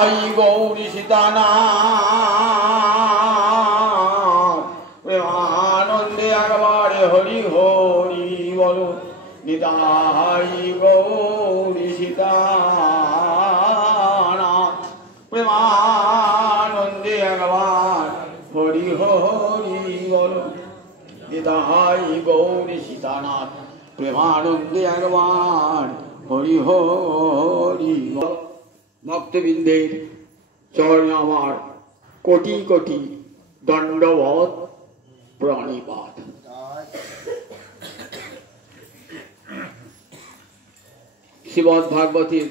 गौरी सीतानाथ प्रेमानंदे अगवारे हरि हरि बोलो निताई गौरी सीतानाथ प्रेमानंदे अगवार हरि हरि बोलो निताई गौरी सीतानाथ प्रेमानंदे अगवार हरि हरि बोलो। भक्तबिंदेर चरणे आमार कोटि कोटि दंडवत प्रणिपात। श्रीमद् भागवतेर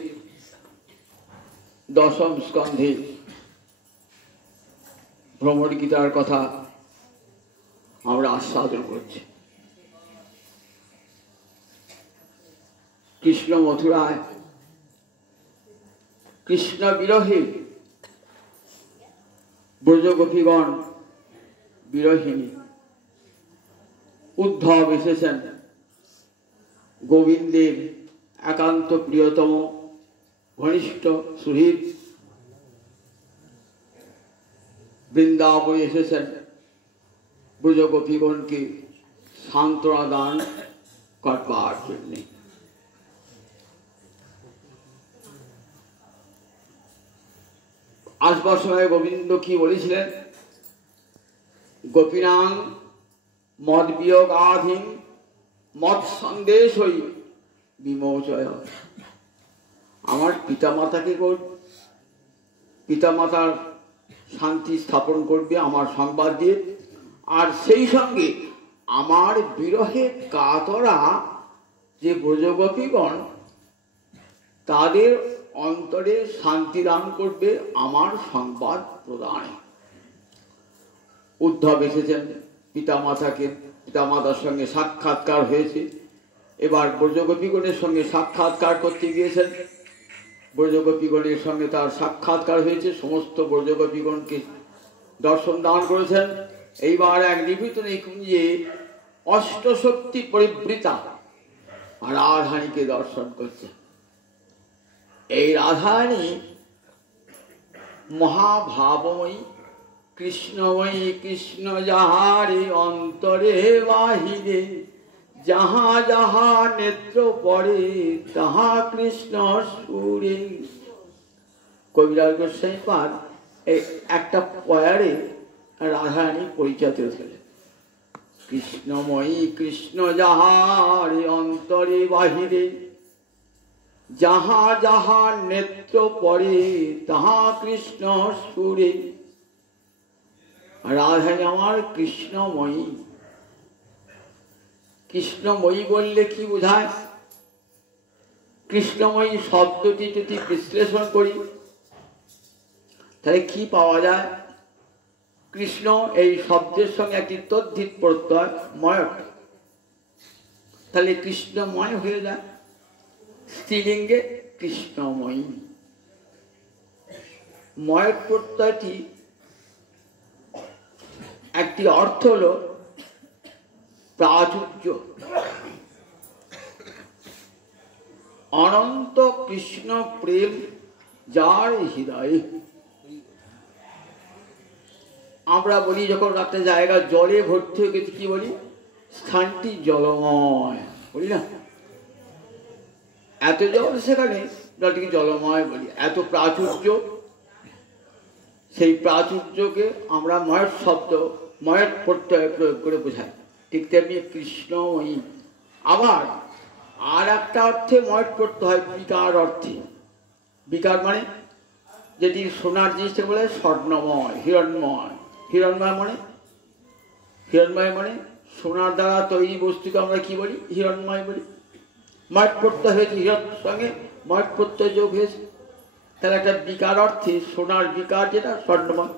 दशम स्कंधे भ्रमर गीतार कथा आमरा आस्वादन करছি। कृष्ण मथुराय कृष्ण विरहे ब्रजगोपीगण विरहिणी उद्धव एसेছেন गोविंदेर एकांत प्रियतम घनिष्ठ सुहृद बृंदावन एसेছেন ब्रजगोपीगण के सांत्वना दान करবার জন্য। आसबार समय गोविंद की बोलेছিলেন गोपीनां मद वियोगाधीन मद संदेश हई विमोचय। आमार पितामाताके पितामातार शांति स्थापन करबे आमार संबाद दिए और सेई संगे आमार विरहे कातरा जे ब्रजगोपीगण तादेर अंतरे शांति दान करबे आमार संबाद प्रदाने। उद्धव एसेছেন पितामाताके पितामातार संगे साक्षात्कार हয়েছে। एबार ब्रजगोपीगणের संगे साक्षात्कार करते गिয়েছেন। ब्रजगोपीगणের संगे तार साक्षात्कार हয়েছে। समस्त ब्रजगोपीगणকে दर्शन दान करेছেন। এইবার এক নিভৃত নিকুঞ্জে অষ্টশক্তি পরিবৃতা রাধারানীকে दर्शन করছেন। এই রাধারানী महाभावमयी कृष्णमयी कृष्ण जाहारे अंतरे बाहिरे जहाँ जहाँ नेत्र पड़े तहाँ कृष्ण सुरे। कविराज गोस्वामी पाद एक पयारे राधारानी परिचय दिয়েছেন। कृष्णमयी कृष्ण जाहारे अंतरे बाहिरे जहाँ जहाँ नेत्र पड़े तहाँ कृष्ण सुरे। राधारानी आमार कृष्णमयी। कृष्णमयी बोलले कि बोझाय? कृष्णमयी शब्दटी यदि विश्लेषण करी ताहले कि पाওয়া যায়? कृष्ण এই শব্দের সঙ্গে একটি তদ্ধিত প্রত্যয় ময়, তাহলে কৃষ্ণময় হয়ে যায়। स्त्रीलिंगे कृष्णमयी मय प्रत्ययटी एक अर्थ हलो प्राचुर्य। अनंत कृष्ण प्रेम जार हृदय। आमरा बोली जखन একটা জায়গা জলে ভর্তি হয়ে গেছে কি বলি? স্থানটি জলময় বলি না? এত জল সেখানে জলটিকে জলময় বলি। এত প্রাচুর্য, সেই প্রাচুর্যকে আমরা ময়ের শব্দ ময়ের প্রত্যয় প্রয়োগ করে বোঝাই। ঠিক তেমনি কৃষ্ণময়ী আবার আর একটা অর্থে ময়ের প্রত্যয় হয় বিকার অর্থে। বিকার মানে যেটি সোনার জিনিসটাকে বলে স্বর্ণময় হিরণ্ময়। হিরণ্ময় মানে সোনার দ্বারা তৈরি বস্তুকে আমরা কি বলি? হিরণ্ময় বলি। मठ प्रत्यय হয়েছে হিরণ সঙ্গে মঠ প্রত্যয় যোগ হয়েছে, তাহলে একটা বিকার অর্থে সোনার বিকার যেটা স্বর্ণময়।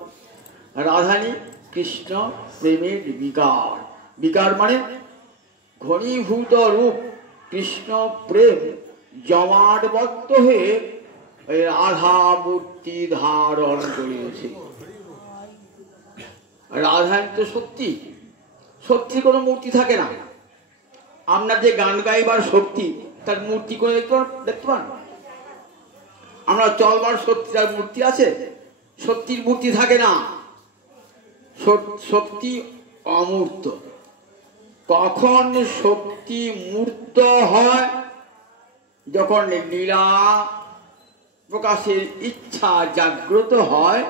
রাধারানী কৃষ্ণ প্রেমের বিকার। বিকার মানে ঘনীভূত রূপ কৃষ্ণ প্রেম জমাটবদ্ধ হয়ে ওই রাধা মূর্তি ধারণ করেছে। রাধারানী তো সত্যি সত্যি কোনো মূর্তি থাকে না। আমরা যে গান গাইবার শক্তি তার মূর্তি করে দেখতে পান? আমরা চলবার শক্তির মূর্তি আছে, শক্তির মূর্তি থাকে না, শক্তি অমূর্ত। কখন শক্তি মূর্ত হয়? যখন লীলা প্রকাশের ইচ্ছা জাগ্রত হয়,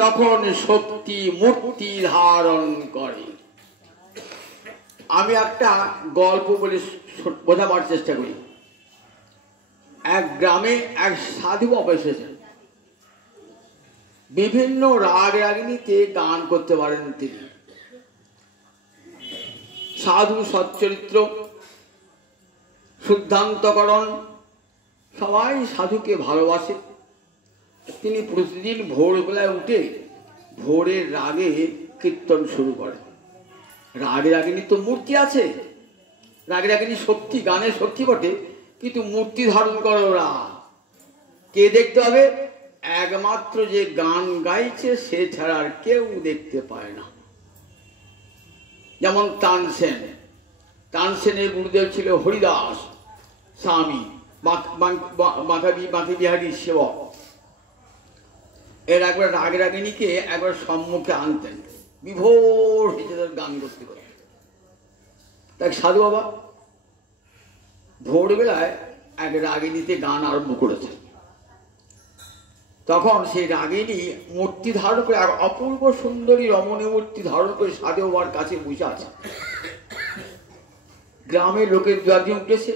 তখন শক্তি মূর্তি ধারণ করে। আমি একটা গল্প বলে বোঝাবার চেষ্টা করি। এক গ্রামে এক সাধু বাবা এসেছেন। বিভিন্ন রাগ রাগিনীতে গান করতে পারেন তিনি। সাধু, সচ্চরিত্র, শুদ্ধান্তকরণ, সবাই সাধুকে ভালোবাসে। তিনি প্রতিদিন ভোরবেলায় উঠে ভোরের রাগে কীর্তন শুরু করেন। রাগ রাগিনী তো মূর্তি আছে, রাগ রাগিনী শক্তি, গানের শক্তি বটে, কিন্তু মূর্তি ধারণ করে ওরা। কে দেখতে হবে? একমাত্র যে গান গাইছে সে ছাড়া আর কেউ দেখতে পায় না। যেমন তানসেন, তানসেনের গুরুদেব ছিল হরিদাস স্বামী, বাঁকে বিহারীর সেবক। এর একবার রাগ রাগিনীকে একবার সম্মুখে আনতেন, বিভোর হিসেবে গান করতে করতে। তাই সাধু বাবা ভোরবেলায় এক রাগিনীতে গান আরম্ভ করেছেন। তখন সেই রাগিনী মূর্তি ধারণ করে, এক অপূর্ব সুন্দরী রমণী মূর্তি ধারণ করে সাধু বাবার কাছে বসে আছে। গ্রামের লোকের দুয়ারে উঠেছে,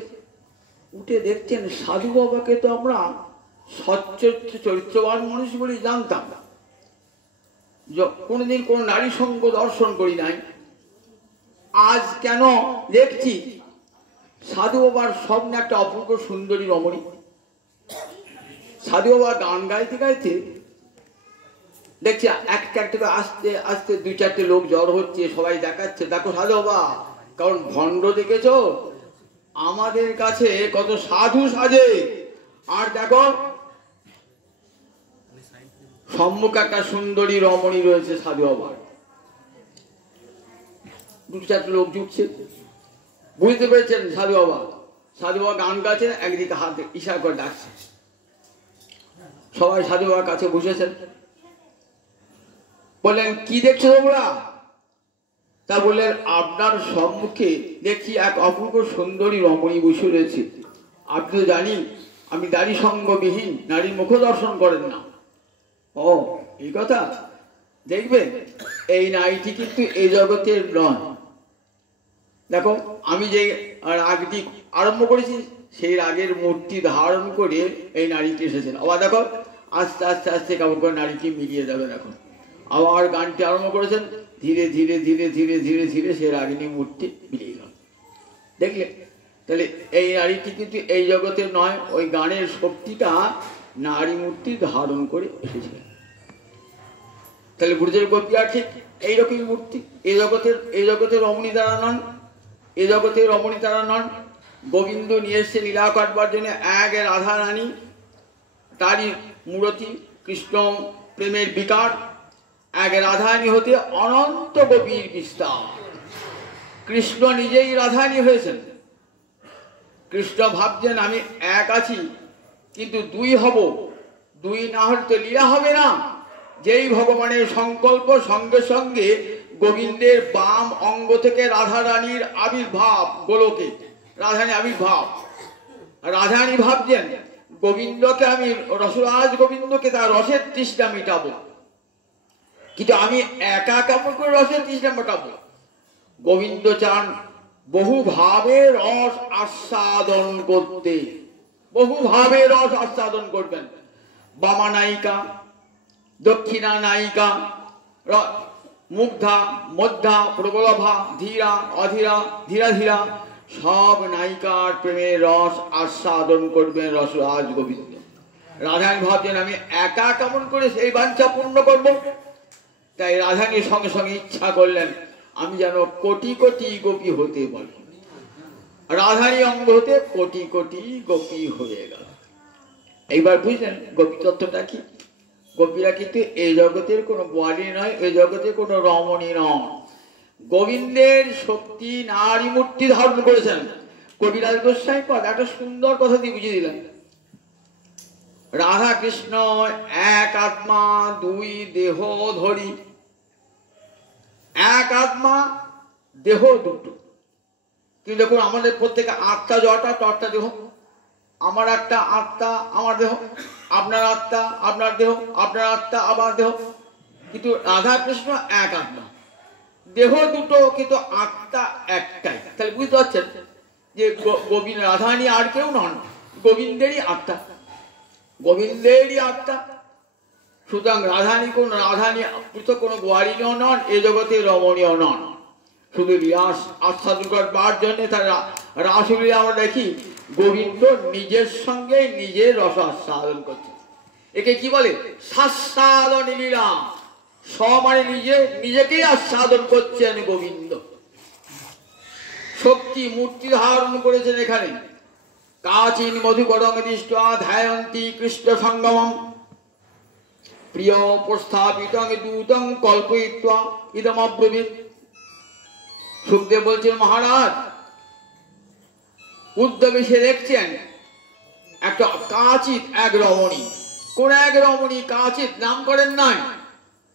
উঠে দেখছেন সাধু বাবাকে তো আমরা চরিত্রবান মানুষ বলে জানতাম, কোনোদিন কোনো নারী সঙ্গ দর্শন করি নাই। আজ কেন দেখছি সাধু বাবার স্বপ্নে একটা অপূর্ব সুন্দরী রমণী। সাধু বাবা গান গাইতে গাইতে দেখছি একটা একটা করে আস্তে আস্তে দুই চারটে লোক জড় হচ্ছে, সবাই দেখাচ্ছে, দেখো সাধু বাবা। কারণ ভণ্ড দেখেছ, আমাদের কাছে কত সাধু সাজে, আর দেখো সম্মুখে একটা সুন্দরী রমণী রয়েছে সাধু বাবার। দু চারটে লোক ঝুঁকছে, বুঝতে পেরেছেন সাধু বাবা। সাধু বাবা গান গাইছেন, একদিকে হাতে ইশারা করে ডাকছে। সবাই সাধু বাবার কাছে বসেছেন। বললেন, কি দেখছো তোমরা? তা বললেন, আপনার সম্মুখে দেখি এক অপূর্ব সুন্দরী রমণী বসে রয়েছে। আপনি তো জানি আমি দাড়ি সঙ্গবিহীন, নারীর মুখ দর্শন করেন না। ও, এই কথা। দেখবেন এই নারীটি কিন্তু এই জগতের নয়। দেখো আমি যে রাগটি আরম্ভ করেছি, সেই রাগের মূর্তি ধারণ করে এই নারীটি এসেছেন। আবার দেখো আস্তে আস্তে আস্তে কেমন করে নারীটি মিলিয়ে যাবে। দেখো আবার গানটি আরম্ভ করেছেন, ধীরে ধীরে ধীরে ধীরে ধীরে ধীরে সে রাগিনী মূর্তি মিলিয়ে গেল। দেখলে? তাহলে এই নারীটি কিন্তু এই জগতের নয়, ওই গানের শক্তিটা নারী মূর্তি ধারণ করে এসেছিলেন। তাহলে গুরুদেব গোপীরা ঠিক এইরকমই মূর্তি। এই জগতের রমণী দ্বারা নন, এই জগতের রমণী দ্বারা নন। গোবিন্দ নিয়ে এসছে লীলা কাটবার জন্য এক রাধা রানী, তারই মূরতি কৃষ্ণ প্রেমের বিকার। এক রাধারানী হতে অনন্ত গোপীর বিস্তার। কৃষ্ণ নিজেই রাধারানী হয়েছেন। কৃষ্ণ ভাবছেন আমি এক আছি, কিন্তু দুই হব, দুই না হলে তো লীলা হবে না। যেই ভগবানের সংকল্প, সঙ্গে সঙ্গে গোবিন্দের বাম অঙ্গ থেকে রাধারানীর আবির্ভাব, গোলকে রাধারানী আবির্ভাব। রাধারানী ভাবছেন গোবিন্দকে আমি, রসরাজ গোবিন্দকে তার রসের তৃষ্ণা মেটাবো, কিন্তু আমি একা কেমন করে রসের তৃষ্ণা মেটাবো? গোবিন্দ চান বহু ভাবে রস আস্বাদন করতে, বহু ভাবে রস আস্বাদন করবেন। বামা নায়িকা, দক্ষিণা নায়িকা, মুগ্ধা, মধ্যা, প্রবলভা, ধীরা, অধীরা, ধীরা ধীরা, সব নায়িকার প্রেমের রস আস্বাদন করবেন রসরাজ গোবিন্দ। রাধারানী ভাবছেন আমি একা কেমন করে সেই বাঞ্ছা পূর্ণ করবো। তাই রাধারানীর সঙ্গে সঙ্গে ইচ্ছা করলেন আমি যেন কোটি কোটি গোপী হতে পারি। রাধারানী অঙ্গ হতে কোটি কোটি গোপী হয়ে গেল। এইবার বুঝলেন গোপী তত্ত্বটা কি? গোপীরা কিন্তু এই জগতের কোনো বোয়ালি নয়, এই জগতের কোনো রমণী নয়। গোবিন্দের শক্তি নারী মূর্তি ধারণ করেছেন। কবিরাজ গোস্বামী পদ একটা সুন্দর কথা দিয়ে বুঝিয়ে দিলেন। রাধা কৃষ্ণ এক আত্মা দুই দেহ ধরি। এক আত্মা দেহ দুটো, কিন্তু দেখুন আমাদের প্রত্যেকে আত্মা জটা তটা দেহ। আমার একটা আত্মা আমার দেহ, আপনার আত্মা আপনার দেহ, আপনার আত্মা আমার দেহ। কিন্তু রাধা কৃষ্ণ এক আত্মা, দেহ দুটো কিন্তু আত্মা একটাই। তাহলে বুঝতে পারছেন যে গোবিন্দ রাধারানী আর কেউ নন, গোবিন্দেরই আত্মা, গোবিন্দেরই আত্মা। সুতরাং রাধারানী পৃথক কোনো গোয়ারিনীও নন, এ জগতে রমণীয় নন। শুধু লীলাস আস্বাদন করবার জন্য তার রাসলীলা আমরা দেখি গোবিন্দ নিজের সঙ্গে নিজের রস আস্বাদন করছে। একে কি বলে? সাস্বাদন লীলা। স মানে নিজেকেই আস্বাদন করছেন গোবিন্দ। শক্তি মূর্তি ধারণ করেছেন এখানে। কাচিন মধুকরং দৃष्ट्वा ধ্যায়ন্তি কৃষ্ণ সঙ্গমম প্রিয় প্রস্থাপিতং দূতং কল্পয়িত্বা ইদম অব্রবীত। সুখদেব বলছেন, মহারাজ উদ্যোগে সে দেখছেন একটা কাচিত এক রমণী। কোন এক রমণী? কাচিত, নাম করেন নাই।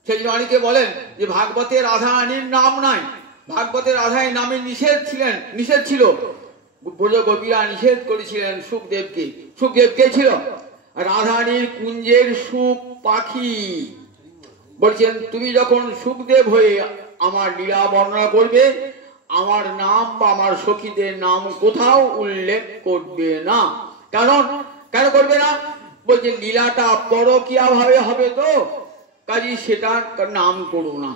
সেই রানীকে বলেন যে ভাগবতের রাধারানীর নাম নাই, ভাগবতের রাধারানীর নামে নিষেধ ছিল। ব্রজ গোপীরা নিষেধ করেছিলেন সুখদেবকে। সুখদেব কে ছিল? রাধারানীর কুঞ্জের সুখ পাখি। বলছেন তুমি যখন সুখদেব হয়ে আমার লীলা বর্ণনা করবে, আমার নাম বা আমার সখীদের নাম কোথাও উল্লেখ করবে না। কেন করবে না? বলছে লীলাটা পরকীয়া ভাবে হবে, তো কাজী সেটা নাম করো না।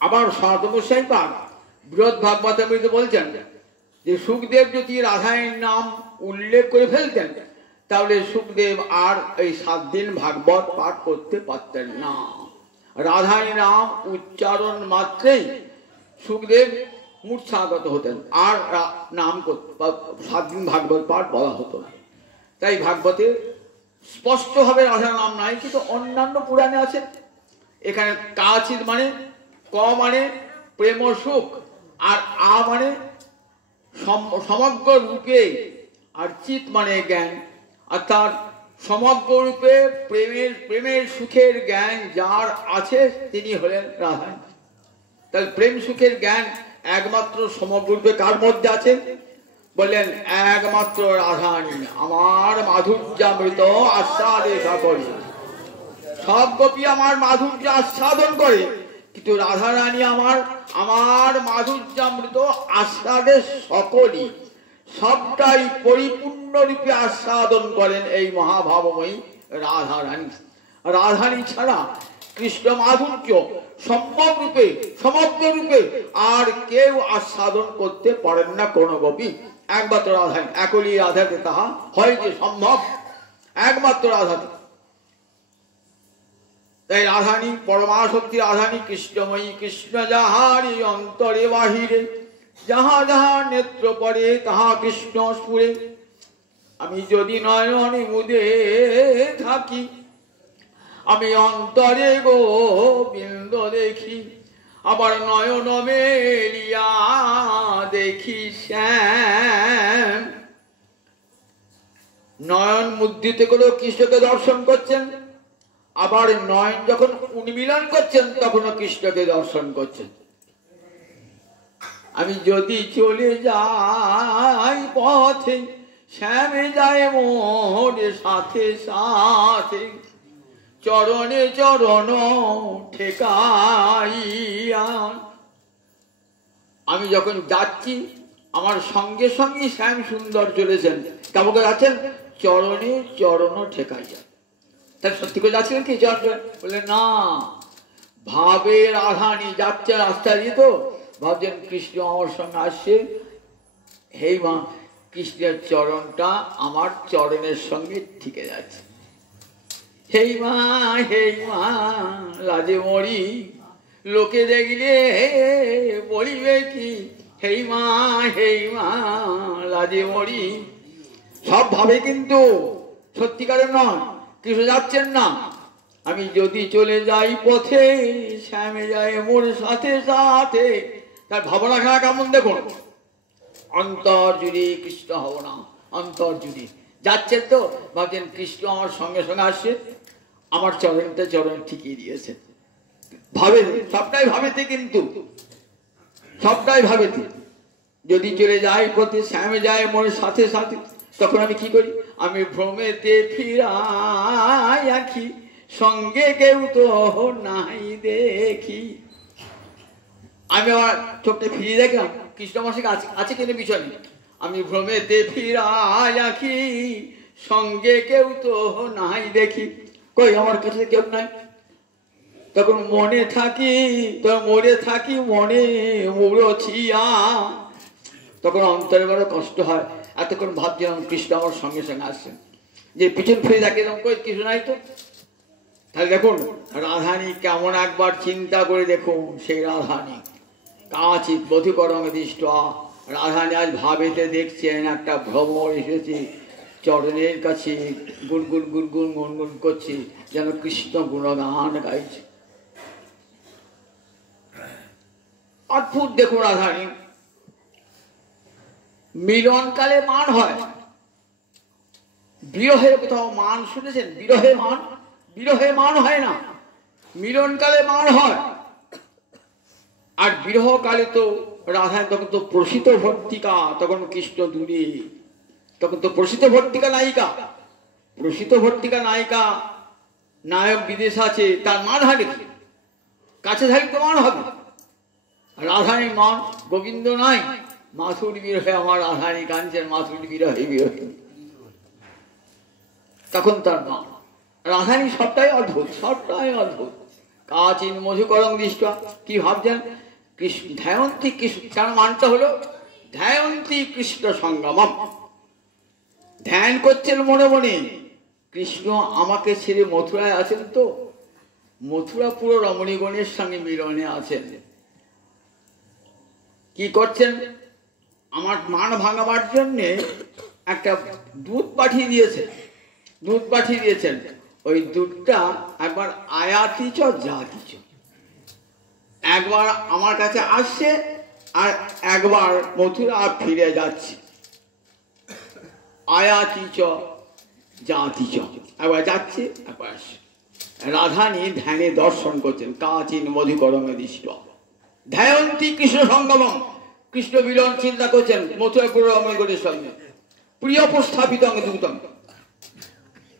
আবার সনাতন পাক বৃহৎ ভাগবতামৃতে বলছেন যে সুখদেব যদি রাধারানীর নাম উল্লেখ করে ফেলতেন তাহলে সুখদেব আর এই 7 দিন ভাগবত পাঠ করতে পারতেন না। রাধারানীর নাম উচ্চারণ মাত্রেই সুখদেব মূর্ছাগত হতেন, আর নাম 7 দিন ভাগবত পাঠ বলা হতো না। তাই ভাগবতে স্পষ্টভাবে রাধার নাম নাই, কিন্তু অন্যান্য পুরাণে আছে। এখানে কাচিত মানে ক মানে প্রেম সুখ, আর আ মানে সমগ্র রূপে, আর চিত মানে জ্ঞান। অর্থাৎ সমগ্র রূপে প্রেমের সুখের জ্ঞান যার আছে তিনি হলেন রাধা। তাহলে প্রেম সুখের জ্ঞান একমাত্র সমগ্র রূপে কার মধ্যে আছে? বললেন একমাত্র রাধারানী। আমার মাধুর্যামৃত আস্বাদে সকলে। সব গোপী আমার মাধুর্য আস্বাদন করে, কিন্তু রাধারানী আমার মাধুর্যামৃত আস্বাদে সকলই, সবটাই পরিপূর্ণ রূপে আস্বাদন করেন এই মহাভাবময়ী রাধারানী। রাধারানী ছাড়া কৃষ্ণ মাধুর্য সমগ্র রূপে আর কেউ আস্বাদন করতে পারেন না কোন গোপী। একমাত্র রাধারানী, একলি রাধাকে তাহা হয় যে সম্ভব, একমাত্র রাধাকে। তাই রাধারানী পরমাশক্তি রাধারানী কৃষ্ণময়ী। কৃষ্ণ যাহারি অন্তরে বাহিরে, যাহা যাহা নেত্র পড়ে তাহা কৃষ্ণ স্ফুরে। আমি যদি নয়নে মুদে থাকি, আমি অন্তরে গোবিন্দ দেখি। আবার নয়ন মেলিয়া দেখি শ্যাম। নয়ন মুদ্রিত করে কৃষ্ণকে দর্শন করছেন, আবার নয়ন যখন উন্মিলন করছেন তখনও কৃষ্ণকে দর্শন করছেন। আমি যদি চলে যাই পথে, শ্যামে যায় মোর সাথে সাথে। চরণে চরণ ঠেকাইয়া। আমি যখন যাচ্ছি আমার সঙ্গে সঙ্গে শ্যাম সুন্দর চলেছেন। কেমন যাচ্ছেন? চরণে চরণ ঠেকাইয়া। তার সত্যি করে যাচ্ছিলেন কি? বললেন না, ভাবে রাধারানী যাচ্ছে রাস্তায় দিয়ে, তো ভাবছেন কৃষ্ণ আমার সঙ্গে আসছে। হে মা, কৃষ্ণের চরণটা আমার চরণের সঙ্গে ঠিকে যাচ্ছে। হেই মা লাজে মরি, লোকে দেখলে বলিবে কি? হেই মা লাজে মরি। সব ভাবে, কিন্তু সত্যিকারের নয়। কৃষ্ণ যাচ্ছেন না। আমি যদি চলে যাই পথে, শ্যামে যায় মোর সাথে সাথে। তার ভাবনা খানা কেমন দেখুন। অন্তর জুড়ে কৃষ্ণ হব না, অন্তর জুড়ে যাচ্ছেন তো ভাবছেন কৃষ্ণ আমার সঙ্গে সঙ্গে আসছে, আমার চরণটা চরণ ঠিকিয়ে দিয়েছে। ভাবে, সবটাই ভাবেতে, কিন্তু সবটাই ভাবেতে। যদি চলে যায় প্রতি শ্যামে যায় মনের সাথে সাথে, তখন আমি কি করি? আমি ভ্রমেতে ফিরাই আঁখি, সঙ্গে কেউ তো নাই দেখি। আমি আমার চোখটা ফিরিয়ে দেখলাম কৃষ্ণ আমার সঙ্গে আছে কিনা পিছনে। আমি ভ্রমেতে ফিরাই আঁখি, সঙ্গে কেউ তো নাই দেখি। কই আমার কাছে কেউ নাই। তখন মনে থাকি, মনে মুড়ছিয়া। তখন অন্তরে বড় কষ্ট হয়। এতক্ষণ ভাবছিলাম কৃষ্ণ আমার সঙ্গে সঙ্গে আসছেন, যে পিছন ফিরে দেখে কই কৃষ্ণ নাই তো। তাহলে দেখুন রাধানী কেমন, একবার চিন্তা করে দেখুন। সেই রাধানী কাচিৎ বধূকরং দৃष्ट्वा, রাধানী আজ ভাবেতে দেখছেন একটা ভ্রমর এসেছে, চরণের কাছে গুনগুন গুনগুন গুনগুন করছে, যেন কৃষ্ণ গুণগান গাইছে। অদ্ভুত দেখুন রাধানী। মিলনকালে মান হয়, বিরহে কোথাও মান শুনেছেন? বিরহে মান হয় না, মিলনকালে মান হয়। আর বিরহকালে তো রাধানী তখন তো প্রসিত ভর্তিকা, তখন কৃষ্ণ দূরে, তখন তো প্রসিত ভর্তিকা নায়িকা, নায়ক বিদেশ আছে, তার মান হয় নাকি? কাছে থাকতে মান হবে। রাধানী মান, গোবিন্দ নাই। মাথুর বিরহে আমার রাধানী কাঁদছেন, মাথুর বিরহে তখন তার মান। রাধানী সবটাই অদ্ভুত। কাচিন মধুকরং দৃष्ट्वा, কি ভাবছেন? কৃষ্ণ ধ্যায়ন্তী কৃষ্ণ, তার মানটা হলো ধ্যায়ন্তী কৃষ্ণ সঙ্গমম। ধ্যান করছেন মনে মনে, কৃষ্ণ আমাকে ছেড়ে মথুরায় আছেন তো, মথুরা পুরো রমণীগণের সঙ্গে মিলনে আছেন। কি করছেন? আমার মান ভাঙাবার জন্য একটা দুধ পাঠিয়ে দিয়েছেন। ওই দুধটা একবার আয়াতিচ জাতিচ, একবার আমার কাছে আসছে আর একবার মথুরা ফিরে যাচ্ছে। আয়াতিচ জাতিচ, একবার যাচ্ছে একবার আসছে। রাধানী ধ্যানে দর্শন করছেন, কাচিন মধুকরং দৃष्ट्वा, ধ্যায়ন্তী কৃষ্ণ সঙ্গমম। কৃষ্ণ মিলন চিন্তা করছেন মথুরাপুর রমণীগণের সঙ্গে। প্রিয় প্রস্থাপিত দ্রুতম,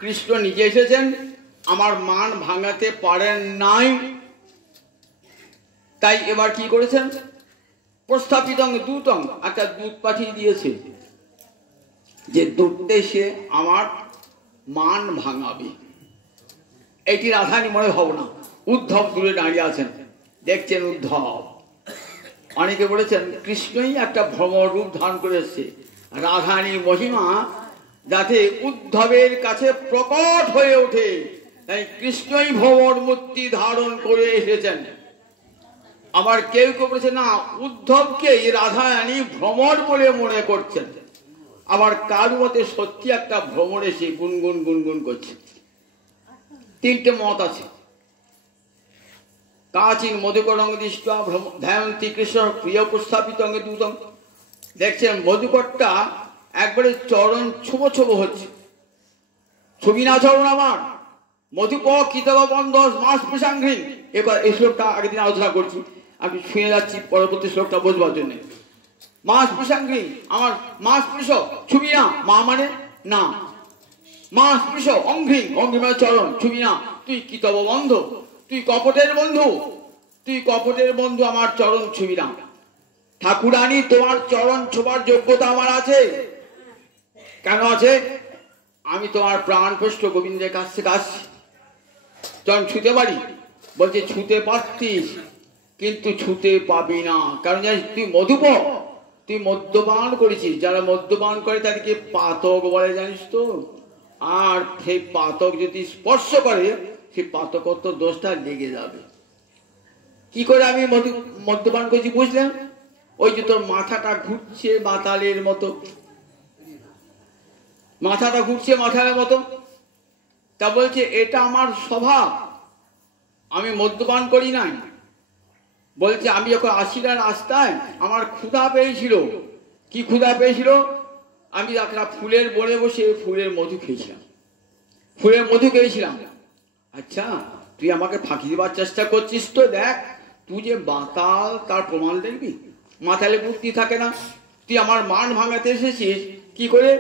কৃষ্ণ নিজে এসেছেন, আমার মান ভাঙাতে পারেন নাই। তাই এবার কি করেছেন? প্রস্থাপিত দ্রুতম, একটা দুধ পাঠিয়ে দিয়েছে, যে দুধে সে আমার মান ভাঙাবে। এটি রাধানী মনে ভাবনা। উদ্ধব দূরে দাঁড়িয়ে আছেন, দেখছেন উদ্ধব। অনেকে বলেছেন কৃষ্ণই একটা ভ্রমর রূপ ধারণ করে এসেছে। রাধানীর মহিমা যাতে উদ্ধবের কাছে প্রকট হয়ে ওঠে, তাই কৃষ্ণই ভ্রমর মূর্তি ধারণ করে এসেছেন। আবার কেউ কেউ বলেছে না, উদ্ধবকে রাধারানী ভ্রমর বলে মনে করছেন। আবার কারু মতে সত্যি একটা ভ্রমর এসে গুনগুন গুনগুন করছে। তিনটে মত আছে। কাচিন মধুকরং দৃष्ट्वा ধ্যায়ন্তী কৃষ্ণ প্রিয় প্রস্থাপিত দ্রুতম। দেখছেন মধুকরটা একবারে চরণ ছোবো হচ্ছে। ছবি না চরণ আমার মধুপ কিতব বন্ধ মাস প্রসাংঘ্রিন। এবার এই শ্লোকটা আগের দিন আলোচনা করছি, আমি শুনে যাচ্ছি পরবর্তী শ্লোকটা বোঝবার জন্য। মাস প্রসাংঘ্রিন, আমার মাস পৃষ, ছবি না, মা মানে না, মাস পৃষ অঙ্ঘ্রিং, অঙ্ঘ্রি মানে চরণ, ছবি না। তুই কিতব বন্ধ, তুই কপটের বন্ধু, আমার চরণ ছবি না। ঠাকুরানী তোমার চরণ ছোবার যোগ্যতা আমার আছে। কেন আছে? আমি তোমার প্রাণ পুষ্ট গোবিন্দের কাছ থেকে আসছি, চরণ ছুতে পারি। বলছে ছুতে পারতিস, কিন্তু ছুতে পাবি না। কারণ জানিস তুই মধুপ, তুই মদ্যপান করেছিস। যারা মদ্যপান করে তাদেরকে পাতক বলে, জানিস তো। আর সেই পাতক যদি স্পর্শ করে, সেই পাতকত্ব দোষটা লেগে যাবে। কি করে আমি মদ্যপান করছি বুঝলেন? ওই যে তোর মাথাটা ঘুরছে মাতালের মতো, মাথালের মতো। তা বলছে এটা আমার স্বভাব, আমি মদ্যপান করি নাই। বলছে আমি যখন আসিলাম রাস্তায়, আমার ক্ষুধা পেয়েছিল। কি ক্ষুধা পেয়েছিল? আমি একটা ফুলের বনে বসে ফুলের মধু খেয়েছিলাম, ফুলের মধু খেয়েছিলাম। আচ্ছা, তুই আমাকে ফাঁকি দেবার চেষ্টা করছিস তো? দেখ, তুই যে বাতাল তার প্রমাণ দেখবি। মাথালে বুদ্ধি থাকে না? তুই আমার মান ভাঙাতে এসেছিস কি করে?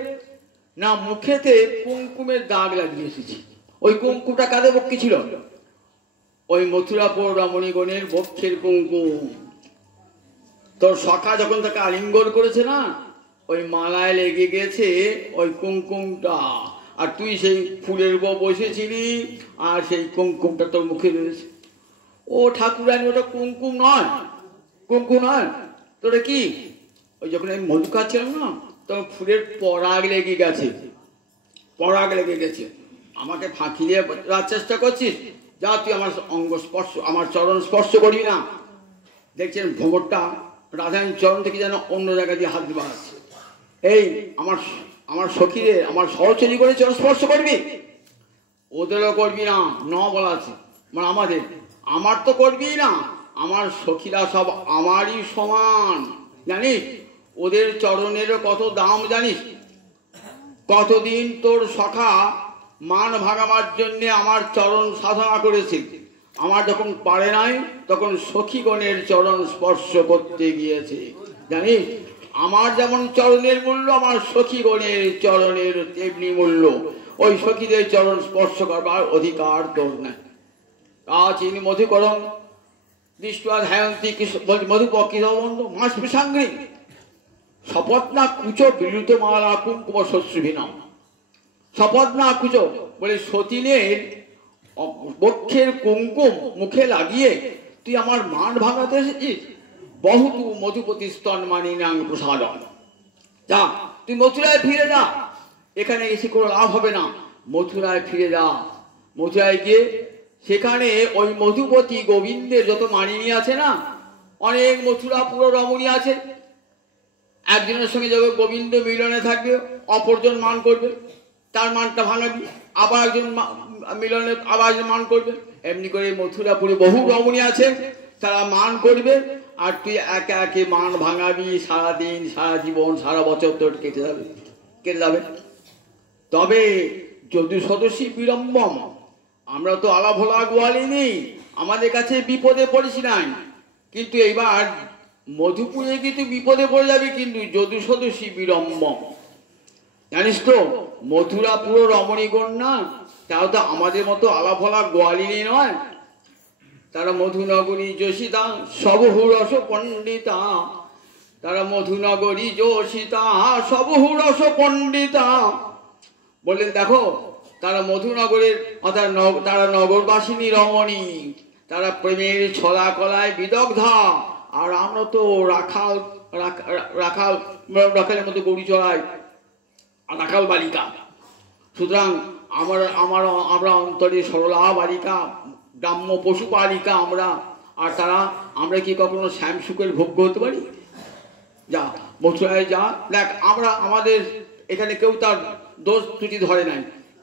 না, মুখেতে কুমকুমের দাগ লাগিয়ে এসেছি। ওই কুমকুমটা কাদের বক্ষে ছিল? ওই মথুরাপুর রমণীগণের বক্ষের কুমকুম। তোর সখা যখন তাকে আলিঙ্গন করেছে না, ওই মালায় লেগে গেছে ওই কুমকুমটা। আর তুই সেই ফুলের বউ বসেছিলি, আর সেই কুমকুমটা তোর মুখে রয়েছে। ও ঠাকুরানী, ওটা কুমকুম নয়, কুমকুম নয়। তোটা কি? ওই যখন আমি মধু খাচ্ছিলাম না, তখন ফুলের পরাগ লেগে গেছে, পরাগ লেগে গেছে। আমাকে ফাঁকি দিয়ে চেষ্টা করছিস? যা, তুই আমার অঙ্গ স্পর্শ, আমার চরণ স্পর্শ করবি না। দেখছেন ভ্রমরটা রাধারানীর চরণ থেকে যেন অন্য জায়গা দিয়ে হাত দিবা আসছে। এই আমার সখীদের, আমার সহচরী করে চরণ স্পর্শ করবি? ওদেরও করবি না, বলা আছে। মানে আমাদের, আমার তো করবি না। আমার সখীরা সব আমারই সমান, জানিস? ওদের চরণেরও কত দাম জানিস? কতদিন তোর সখা মান ভাঙাবার জন্যে আমার চরণ সাধনা করেছে। আমার যখন পারে নাই, তখন সখীগণের চরণ স্পর্শ করতে গিয়েছে, জানিস? আমার যেমন চরণের মূল্য, আমার সখীগণের চরণের তেমনি মূল্য। ওই সখীদের চরণ স্পর্শ করবার অধিকার তোর নাই। প্রাচীন মধুকরম দৃষ্টা ধ্যায়ন্তী মধুপক্ষী বন্ধু মাস প্রসাঙ্গী শপথ না কুচ বিলুত মালা কুঙ্কুম শস্যহীনম। শপথ না কুচ বলে সতীনের বক্ষের কুমকুম মুখে লাগিয়ে তুই আমার মান ভাঙাতে এসেছিস। বহুতু মধুপতি স্তন মানি নাং প্রসাদন। যা, তুই মথুরায় ফিরে যা। এখানে এসে কোনো লাভ হবে না। মথুরায় ফিরে যা। মথুরায় গিয়ে সেখানে ওই মধুপতি গোবিন্দের যত মানিনী আছে না, অনেক মথুরা পুরো রমণী আছে। একজনের সঙ্গে যখন গোবিন্দ মিলনে থাকবে, অপরজন মান করবে, তার মানটা ভাঙাবি। আবার একজন মিলনে আবার একজন মান করবে। এমনি করে মথুরাপুরে বহু রমণী আছে, তারা মান করবে, আর তুই একে একে মান ভাঙাবি। সারাদিন, সারা জীবন, সারা বছর তোর কেটে যাবে। তবে যদু সদস্যী বিড়ম্বম, আমরা তো আলাভোলা গোয়ালি নেই, আমাদের কাছে বিপদে পড়েছি নাই। কিন্তু এইবার মধুপুরে গিয়ে তুই বিপদে পড়ে যাবি, কিন্তু যদু সদস্যী বিড়ম্বম। জানিস তো, মথুরা পুরো রমণীগণ না, তাও তো আমাদের মতো আলাফলা গোয়ালিনী নয়। তারা মধুনগরী যোশিতা সবহুরস পণ্ডিতা। তারা মধুনগরী যোশিতা সবহুরস পণ্ডিতা। বললেন দেখো, তারা মধুনগরের অর্থাৎ তারা নগরবাসিনী রমণী, তারা প্রেমের ছলা কলায় বিদগ্ধা। আর আমরা তো রাখালের মতো গরু চড়াই, রাখাল বালিকা। সুতরাং আমরা অন্তরে সরলা বালিকা, গ্রাম্য পশু বালিকা আমরা। আর আমরা কি কখনো শ্যামসুখের ভোগ্য হতে পারি? যা, মথুরায় যা, দেখ আমাদের এখানে কেউ তার দোষ ত্রুটি ধরে নাই।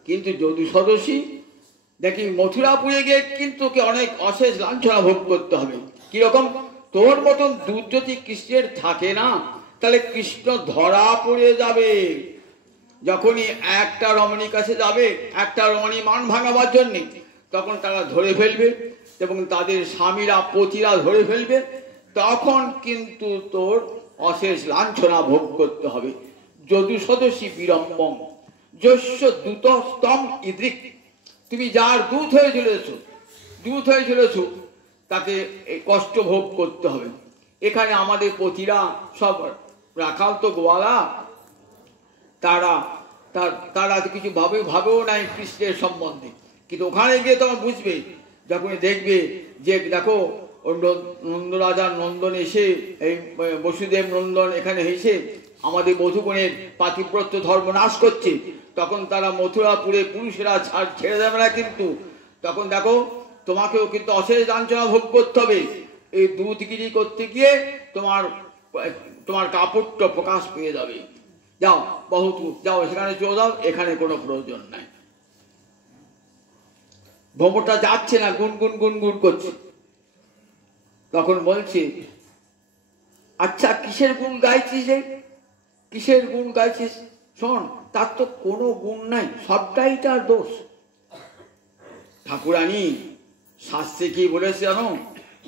কিন্তু যদু সদস্যী দেখি মথুরাপুরে গিয়ে কিন্তু তোকে অনেক অশেষ লাঞ্ছনা ভোগ করতে হবে। কিরকম? তোর মতন দুধ যদি কৃষ্ণের থাকে না, তাহলে কৃষ্ণ ধরা পড়ে যাবে। যখনই একটা রমণীর কাছে যাবে, একটা রমণী মান ভাঙাবার জন্যে, তখন তারা ধরে ফেলবে এবং তাদের স্বামীরা পতিরা ধরে ফেলবে। তখন কিন্তু তোর অশেষ লাঞ্ছনা ভোগ করতে হবে। যদু সদস্যী বিড়ম্বম যস্য দূত স্তম ইদৃক। তুমি যার দূত হয়ে চলেছ, তাকে কষ্ট ভোগ করতে হবে। এখানে আমাদের পতিরা সব রাখাল তো গোয়ালা, তারা কিছু ভাবেও নাই কৃষ্ণের সম্বন্ধে। কিন্তু ওখানে গিয়ে তখন বুঝবে, যখন দেখবে যে দেখো নন্দরাজার নন্দন এসে, এই বসুদেব নন্দন এখানে এসে আমাদের মধুবনের পাতিব্রত্য ধর্ম নাশ করছে, তখন তারা মথুরাপুরে পুরুষেরা ছেড়ে দেবে না। কিন্তু তখন দেখো, তোমাকেও কিন্তু অশেষ লাঞ্ছনা ভোগ করতে হবে। এই দুধগিরি করতে গিয়ে তোমার কাপড়টা প্রকাশ পেয়ে যাবে। যাও, বহুত যাও, সেখানে চলে যাও, এখানে কোনো প্রয়োজন নাই। ভ্রমরটা যাচ্ছে না, গুনগুন করছে। তখন বলছে, আচ্ছা কিসের গুণ গাইছিস? কিসের গুণ গাইছিস? শোন, তার তো কোনো গুণ নাই, সবটাই তার দোষ। ঠাকুরানী শাস্ত্রে কি বলেছে জানো?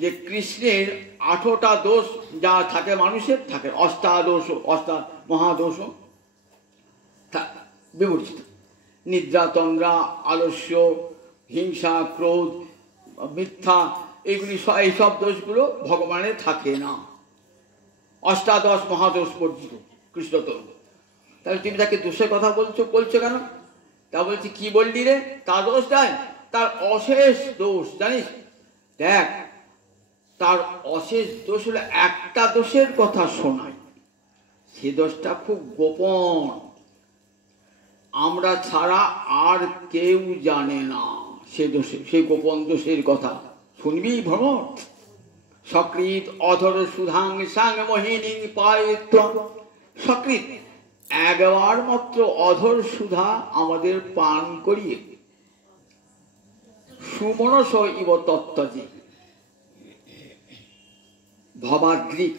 যে কৃষ্ণের 8টা দোষ যা থাকে মানুষের থাকে, অষ্টাদোষ, মহাদোষ বিবর্জিত। নিদ্রা, তন্দ্রা, আলস্য, হিংসা, ক্রোধ, মিথ্যা, এইসব দোষগুলো ভগবানের থাকে না। অষ্টাদশ মহাদোষ বর্জিত কৃষ্ণতন্ত্র। তাহলে তুমি তাকে দোষের কথা বলছো কেন? তা বলছি কি বললি রে? তার দোষ নাই, তার অশেষ দোষ। জানিস, দেখ, তার অশেষ দোষ হলো একটা দোষের কথা শোনায়, সে দোষটা খুব গোপন, আমরা ছাড়া আর কেউ জানে না সে দোষে, সেই গোপন দোষের কথা শুনবি ভ্রমর। সকৃত অধর সুধাং সাং মোহিনী পায়িত্ব। সকৃত একবার মাত্র অধর সুধা আমাদের পান করিয়ে সুমনস ইব তত্ত্বজি ভবাদ্রিক।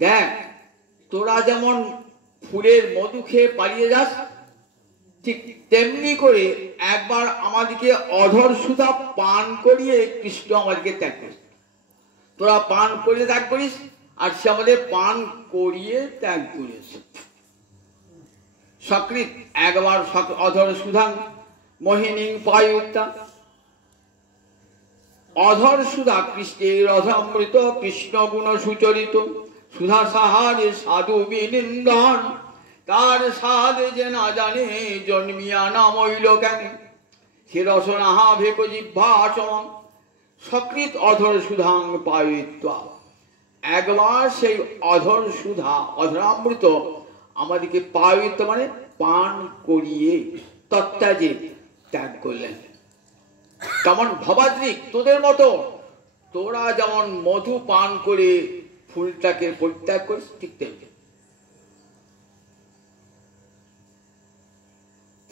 দেখ, তোরা যেমন ফুলের মধু খেয়ে পালিয়ে যাস, ঠিক তেমনি করে একবার আমাদেরকে অধর সুধা পান করিয়ে কৃষ্ণ আমাদেরকে ত্যাগ করিস। তোরা পান করিয়ে ত্যাগ করিস, আর সে আমাদের পান করিয়ে ত্যাগ করিস। সকৃত একবার অধর সুধাং মোহিনী পায়ুক্তা। অধর সুধা কৃষ্ণের অধমৃত, কৃষ্ণ গুণ সুচরিত। সুধা সাহারে সাধু বিনিন্দন, তার সাধে যে না জানে জন্মিয়া নাম হইল কেন। সে রসনাহা ভেক জিহ্বা সম। সকৃত অধর সুধাং পায়িত্বা। একবার সেই অধর সুধা, অধরামৃত আমাদেরকে পায়িত্ব মানে পান করিয়ে, তত্ত্বাজে ত্যাগ করলেন। কেমন ভবাদ্রিক, তোদের মতো, তোরা যেমন মধু পান করে ফুলটাকে পরিত্যাগ করিস, ঠিক তেমনি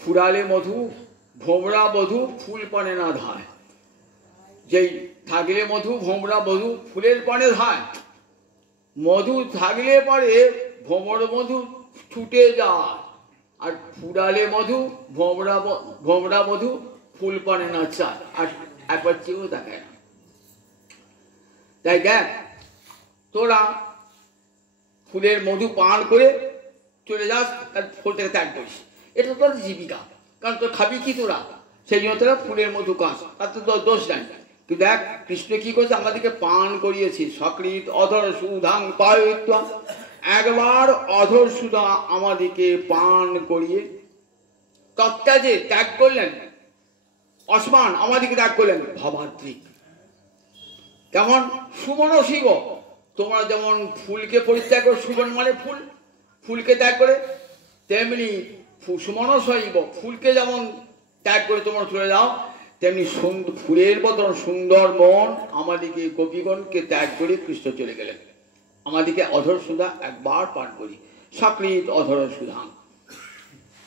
ফুরালে মধু, ভোমরা মধু ফুল পানে না ধায়। যেই থাকলে মধু, ভোমরা মধু ফুলের পানে ধায়। মধু থাকলে পরে ভোমর মধু ছুটে যায়, আর ফুরালে মধু, ভোমরা মধু ফুল পানে না চায়, আর একবার চেয়েও দেখায় না। তাই দেখ, তোরা ফুলের মধু পান করে চলে যাস, আর ফুলটাকে ত্যাগ করিস, এটা তোর জীবিকা। কারণ তোর খাবি কি তোরা, সেই জন্য তোরা ফুলের মধু খাস, তার তো তোর দোষ নাই। কিন্তু দেখ, কৃষ্ণ কি করছে, আমাদেরকে পান করিয়েছি। সকৃত অধর সুধাং পায়িত্বা। একবার অধর সুধা আমাদেরকে পান করিয়ে তত্ত্বাজে ত্যাগ করলেন, অসমান আমাদেরকে ত্যাগ করলেন ভবাদ্রিক। কেমন সুমন শিব, তোমরা যেমন ফুলকে পরিত্যাগ করো, সুমন মানে ফুল, ফুলকে ত্যাগ করে, তেমনি সুমন শৈব, ফুলকে যেমন ত্যাগ করে তোমরা চলে যাও, তেমনি ফুলের বদল সুন্দর মন আমাদেরকে গোপীগণকে ত্যাগ করে কৃষ্ণ চলে গেলেন। আমাদেরকে অধর সুধা একবার পান করি। সকৃত অধর সুধা,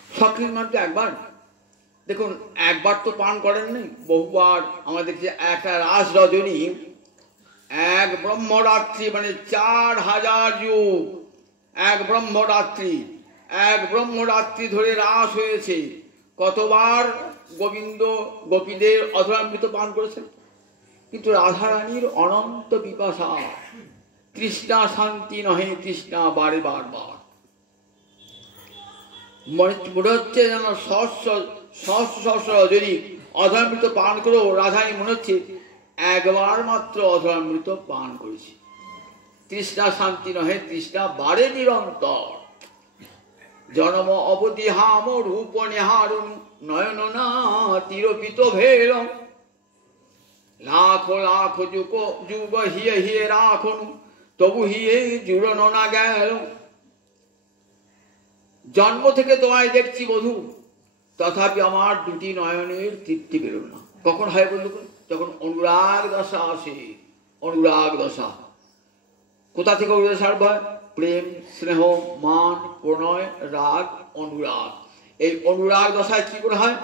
সকৃত মানে একবার। দেখুন, একবার তো পান করেন নাই, বহুবার। আমাদের যে একটা রাস রজনী, এক ব্রহ্মরাত্রি মানে 4000 যুগ, এক ব্রহ্মরাত্রি ধরে রাস হয়েছে। কতবার গোবিন্দ গোপীদের অধরামৃত পান করেছেন। কিন্তু রাধারানীর অনন্ত পিপাসা, তৃষ্ণা শান্তি নহে, তৃষ্ণা বারে বারবার। মনে হচ্ছে যেন সহস্র রজনী অধরামৃত পান করেও রাধারানী মনে হচ্ছে একবার মাত্র অধরামৃত পান করেছি। তৃষ্ণা শান্তি নহে, তৃষ্ণা বারে নিরন্তর। জনম অবধি হাম রূপ নেহারুন, নয়ন না তিরপিত ভেল। লাখ লাখ যুগ হিয়ে হিয়ে রাখুন, তবু হিয়ে জুড়ন না গেল। জন্ম থেকে তোমায় দেখছি বধূ, তথাপি আমার দুটি নয়নের তৃপ্তি পেল না। কখন হয় বললো? যখন অনুরাগ দশা আসে। অনুরাগ দশা কোথা থেকে অনুরাগ হয়? প্রেম, স্নেহ, মান, প্রণয়, রাগ, অনুরাগ। এই অনুরাগ দশায় কি করে হয়?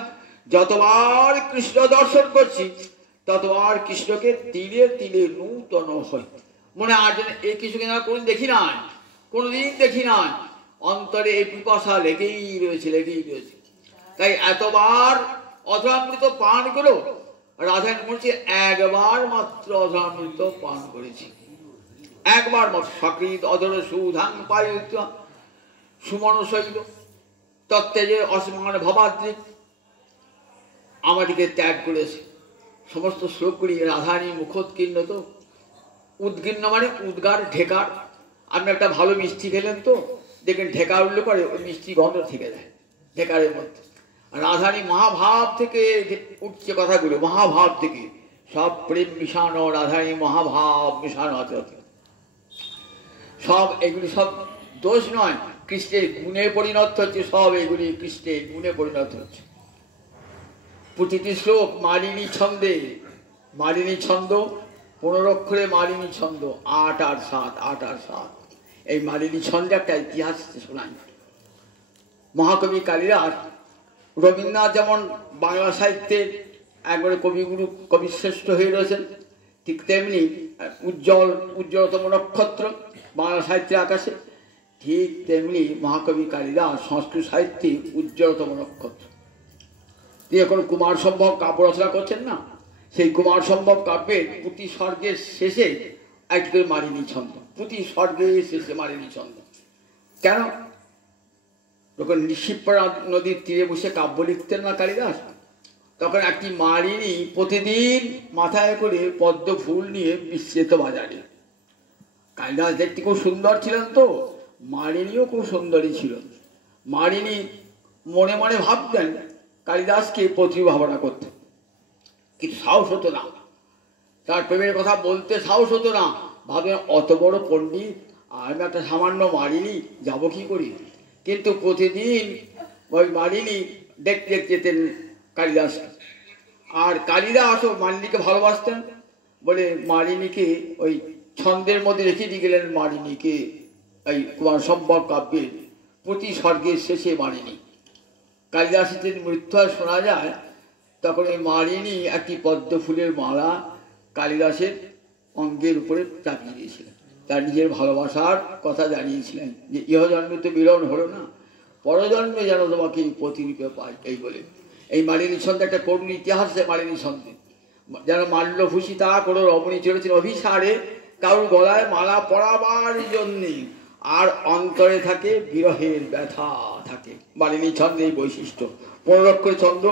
যতবার কৃষ্ণ দর্শন করছি ততবার কৃষ্ণকে তিলে তিলে নূতন হয়। মনে আর যেন এই কৃষ্ণকে কোনোদিন দেখি নাই, কোনোদিন দেখি নাই। অন্তরে এই পিপাসা লেগেই রয়েছে, লেগেই রয়েছে। তাই এতবার অধরামৃত পান করো, রাধারানী বলছে একবার মাত্র অধরামৃত পান করেছি, একবার মাত্র। সকৃত অধর সুধাং পায়িত সুমন শৈল তত্ত্বে অসমান ভবাদ্রিক, আমাদেরকে ত্যাগ করেছে। সমস্ত শ্লোকগুলি রাধারানী মুখোৎকীর্ণ। তো উদ্গীর্ণ মানে উদ্গার, ঢেকার। আপনি একটা ভালো মিষ্টি খেলেন তো দেখেন ঢেকা উঠলে পরে ওই মিষ্টি গন্ধ থেকে যায় ঢেকারের মধ্যে। রাধারানী মহাভাব থেকে উঠছে কথাগুলো, মহাভাব থেকে সব প্রেম মিশানো, রাধারানী মহাভাব মিশানো আছে। সব এগুলি সব দোষ নয়, কৃষ্ণের গুণে পরিণত হচ্ছে। সব এগুলি কৃষ্ণের গুণে পরিণত হচ্ছে। প্রতিটি শ্লোক মালিনী ছন্দে, মালিনী ছন্দ 15 অক্ষরে মালিনী ছন্দ, 8 আর 7, 8 আর 7। এই মালিনী ছন্দে একটা ইতিহাস শোনাই। মহাকবি কালিদাস, রবীন্দ্রনাথ যেমন বাংলা সাহিত্যের একবারে কবিগুরু, কবিশ্রেষ্ঠ হয়ে রয়েছেন, ঠিক তেমনি উজ্জ্বলতম নক্ষত্র বাংলা সাহিত্যের আকাশে, ঠিক তেমনি মহাকবি কালিদাস সংস্কৃত সাহিত্যে উজ্জ্বলতম নক্ষত্র। তিনি এখন কুমার সম্ভব কাব্য রচনা করছেন না, সেই কুমার সম্ভব কাব্যের প্রতি স্বর্গের শেষে একটি করে মালিনী ছন্দ, প্রতি স্বর্গের শেষে মালিনী ছন্দ। কেন? যখন নিশিপ্রা নদীর তীরে বসে কাব্য লিখতেন না কালিদাস, তখন একটি মালিনী প্রতিদিন মাথায় করে পদ্ম ফুল নিয়ে বিস্মৃত বাজারে। কালিদাস দেখতে খুব সুন্দর ছিলেন, তো মালিনীও খুব সুন্দরী ছিল। মালিনী মনে মনে ভাবতেন কালিদাসকে প্রতিভাবনা করতে, কিন্তু সাহস হতো না, তার প্রেমের কথা বলতে সাহস হতো না। ভাবেন অত বড় পণ্ডিত, আমি একটা সামান্য মালিনী যাব কি করি? কিন্তু প্রতিদিন ওই মালিনী দেখতে যেতেন কালিদাসকে। আর কালিদাসও মালিনীকে ভালোবাসতেন বলে মালিনীকে ওই ছন্দের মধ্যে রেখে দিয়ে গেলেন। মালিনীকে এই কুমার সম্ভব কাব্যের প্রতি স্বর্গের শেষে মালিনী। কালিদাসের যদি মৃত্যু শোনা যায়, তখন এই মালিনী একটি পদ্ম ফুলের মালা কালিদাসের অঙ্গের উপরে চাপিয়ে দিয়েছিলেন। তার নিজের ভালোবাসার কথা জানিয়েছিলেন যে ইহজন্মে তো মিলন হলো না, পরজন্মে যেন তোমাকে প্রতিরূপে পাই, এই বলে। এই মালিনী ছন্দে একটা করুণ ইতিহাস আছে। মালিনী ছন্দে যেন মাল্য ভূষিতা কোনো রমণী চলেছেন অভিসারে, কারোর গলায় মালা পরাবার জন্যে, আর অন্তরে থাকে বিরহের ব্যথা থাকে। মালিনী ছন্দে এই বৈশিষ্ট্য। 15 অক্ষরের ছন্দ,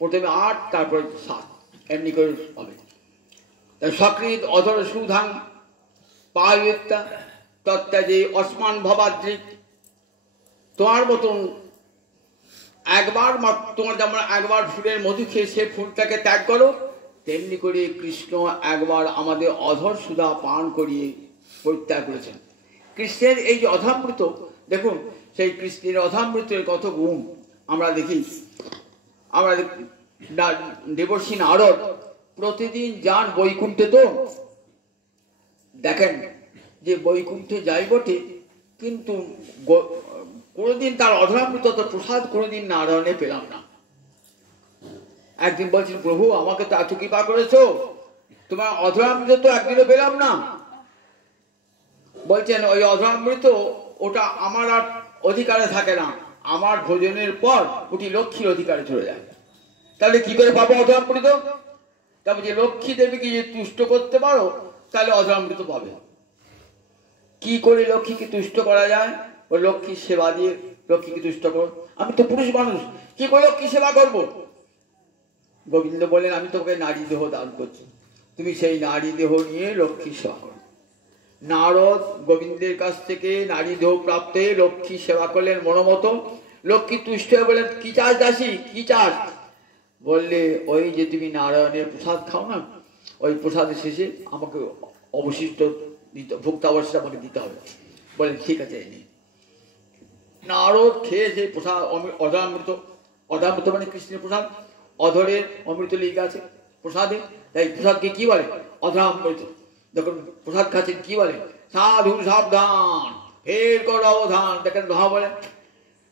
প্রথমে 8 তারপরে 7, এমনি করে হবে। সকৃত অধর সুধাং পায়িতা তত্ত্বে অসমান ভবাদ্রিক, তোমার মতন একবার, তোমার যেমন একবার ফুলের মধু খেয়ে সে ফুলটাকে ত্যাগ করো, তেমনি করে কৃষ্ণ একবার আমাদের অধর সুধা পান করিয়ে পরিত্যাগ করেছেন। কৃষ্ণের এই যে অধামৃত, দেখুন সেই কৃষ্ণের অধামৃতের কত গুণ আমরা দেখি। আমরা দেবর্ষী নারদ প্রতিদিন যান বৈকুণ্ঠে, তো দেখেন যে বৈকুণ্ঠে যাই বটে, কিন্তু কোনোদিন তার অধরামৃত প্রসাদ কোনোদিন নারায়ণে পেলাম না। একদিন বলছেন, প্রভু আমাকে তো এত কৃপা করেছো, তোমার অধরামৃত তো একদিনও পেলাম না। বলছেন ওই অধরামৃত ওটা আমার আর অধিকারে থাকে না, আমার ভোজনের পর ওটি লক্ষ্মীর অধিকারে চলে যায়। তাহলে কি করে পাবো অধরামৃত? তারপর যে লক্ষ্মী দেবীকে যে তুষ্ট করতে পারো, তাহলে অধরামৃত পাবে। কি করে লক্ষ্মীকে তুষ্ট করা যায়? ওই লক্ষ্মীর সেবা দিয়ে লক্ষ্মীকে তুষ্ট করো। আমি তো পুরুষ মানুষ, কি করে লক্ষ্মী সেবা করব? গোবিন্দ বলেন, আমি তোকে নারী দেহ দান করছি, তুমি সেই নারী দেহ নিয়ে লক্ষ্মীর সেবা করো। নারদ গোবিন্দের কাছ থেকে নারী দেহ প্রাপ্ত হয়ে লক্ষ্মী সেবা করলেন মনোমত। লক্ষ্মী তুষ্ট হয়ে বললেন, কি চাস দাসী, কি চাস? বললে, ওই যে তুমি নারায়ণের প্রসাদ খাও না, ওই প্রসাদের শেষে আমাকে অবশিষ্ট ভুক্তাবশিষ্ট আমাকে দিতে হবে। বলেন ঠিক আছে। নারদ খেয়ে সেই প্রসাদ অধরামৃত, অধরামৃত মানে কৃষ্ণের প্রসাদ, অধরের অমৃত লেগে আছে প্রসাদে, তাই প্রসাদকে কি বলে? অধরামৃত। যখন প্রসাদ খাচ্ছেন কি বলে? সাধু সাবধান, ফের করো অবধান। দেখেন ধোয়া বলে,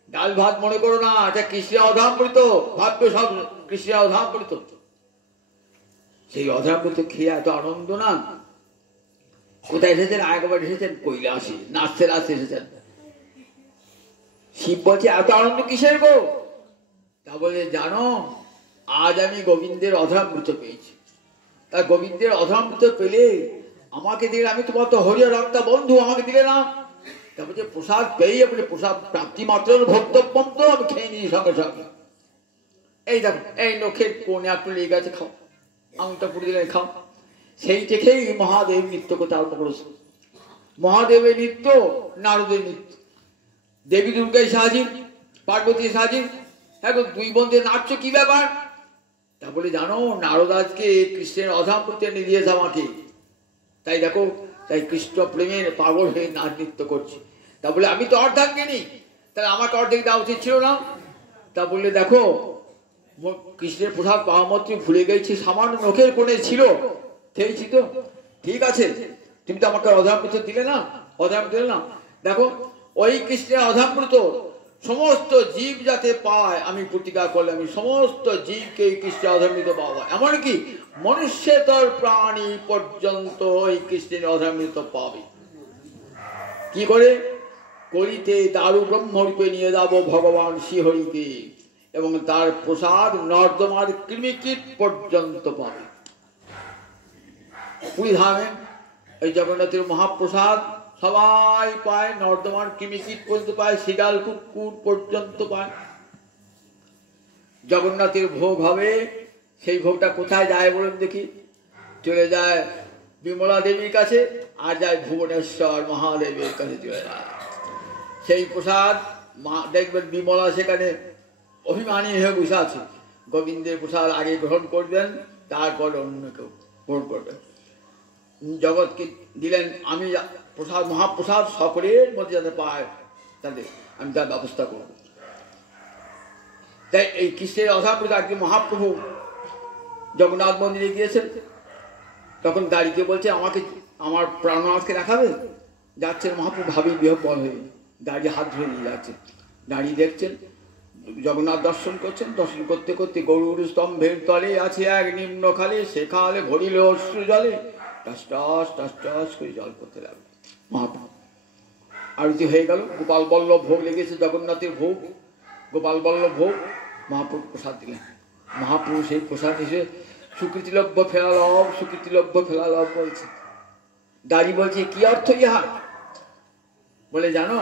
ডাল ভাত মনে করো না, এটা কৃষ্ণের অধরামৃত, ভাববে সব কৃষ্ণের অধরামৃত। সেই অধরামৃত খেয়ে এত আনন্দ না। কোথায় এসেছেন? একবার এসেছেন কৈলাসে, নাচতে নাচতে এসেছেন। শিব বলছে এত আনন্দ কিসের গো? তা বলে জানো, আজ আমি গোবিন্দের অধরামৃত পেয়েছি। তা গোবিন্দের অধরামৃত পেলে আমাকে দিলে, আমি তোমার তো হরিয় রক্তা বন্ধু, আমাকে দিলে না? তা বলছে প্রসাদ পেয়ে বলে প্রসাদ প্রাপ্তি মাত্র ভক্তব্যম, তো আমি খেয়ে নিই সঙ্গে সঙ্গে। এই দেখো এই নখের কোণে একটু লেগে গেছে, খাও, আঙুলটা পুড়ে দিলে খাও। সেই দেখেই মহাদেব নৃত্য করতে আরম্ভ করেছে। মহাদেবের নৃত্য, নারদের নৃত্য। দেবী দুর্গা সাহায্য, পার্বতী সাহায্য, হ্যাঁ গো, দুই বন্ধে নাচছো, কি ব্যাপার? তা বলে জানো, নারদ আজকে কৃষ্ণের অধরামৃত এনে দিয়েছে আমাকে, তাই দেখো, তাই কৃষ্ণ প্রেমের পাগল হয়ে নাচ নৃত্য করছে। তা বলে আমি তো অর্ধাঙ্গিনী, তাহলে আমাকে অর্ধেক দেওয়া উচিত ছিল না? তা বললে দেখো, কৃষ্ণের প্রসাদ পাওয়া মাত্র ভুলে গেছি, সামান্য নখের কোণে ছিল, খেয়েছি তো, ঠিক আছে, তুমি তো আমাকে অধরামৃত দিলে না, অধরামৃত দিলে না। দেখো ওই কৃষ্ণের অধরামৃত সমস্ত জীব যাতে পায়, আমি প্রতিজ্ঞা করলে আমি সমস্ত জীবকে কৃষ্ণের অধরামৃত পাওয়া, এমনকি মনুষ্যতর প্রাণী পর্যন্ত ওই কৃষ্ণের অধরামৃত পাবে। কি করে? কলিতে দারু ব্রহ্মরূপে নিয়ে যাব ভগবান শ্রীহরিকে, এবং তার প্রসাদ নর্দমার কৃমিকীট পর্যন্ত পাবে। পুরী ধামে এই জগন্নাথের মহাপ্রসাদ সবাই পায়, নর্দমার কৃমিকীট পর্যন্ত পায়, শিগাল কুকুর পর্যন্ত পায়। জগন্নাথের ভোগ হবে, সেই ভোগটা কোথায় যায় বলুন দেখি? চলে যায় বিমলা দেবীর কাছে, আর যায় ভুবনেশ্বর মহাদেবের কাছে চলে যায়। সেই প্রসাদ দেখবেন বিমলা সেখানে অভিমানী হয়ে বসে আছে। গোবিন্দের প্রসাদ আগে গ্রহণ করবেন, তারপর অন্য কেউ গ্রহণ করবেন। জগৎকে দিলেন, আমি প্রসাদ মহাপ্রসাদ সকলের মধ্যে যাতে পায়, তাদের আমি তার ব্যবস্থা করব। তাই এই কৃষ্ণের অধরামৃত আজকে মহাপ্রভু জগন্নাথ মন্দিরে গিয়েছেন, তখন দাঁড়িয়ে বলছে আমাকে, আমার প্রাণনাথকে দেখাবে। যাচ্ছেন মহাপ্রভু ভাবি বিহ্বল হয়ে, দাঁড়িয়ে হাত ধরে নিয়ে যাচ্ছেন। দাঁড়িয়ে দেখছেন জগন্নাথ দর্শন করছেন, দর্শন করতে করতে গরুর স্তম্ভের তলে আছে এক নিম্ন খালে, সে খালে ভরিল অশ্রু জলে, টাস টাস টাস টাস করে জল করতে লাগলো। মহাপ্রভু আরতি হয়ে গেল, গোপাল বল্লভ ভোগ লেগেছে, জগন্নাথের ভোগ, গোপাল বল্লভ ভোগ, মহাপ্রভু প্রসাদ দিলেন। মহাপ্রভু সেই প্রসাদ এসে সুকৃতিলভ্য ফেলালভ, সুকৃতিলভ্য ফেলালভ বলছে। দাঁড়ি বলছে কি অর্থ ইহার? বলে জানো,